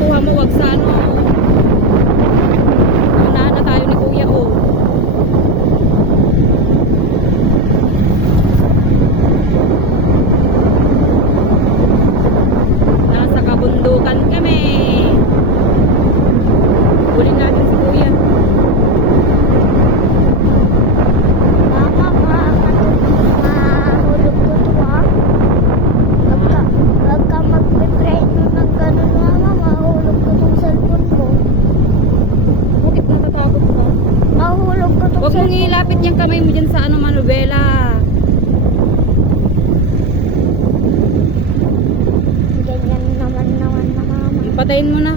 kuha mo, wag sa ano. Unahan na tayo ni Kuya, oh. Nasa kabundukan kami. Huli natin si Kuya. Mama, mahulog ko to ah. Huwag ka magpe-pray nun ng ganun mama, mahulog ko tong cellphone ko. Bakit natatakot ka? Mahulog ko tong Huwag mong cellphone ilapit ko. yung kamay mo dyan sa ano, manubela. Ganyan naman na mama. Patayin mo na.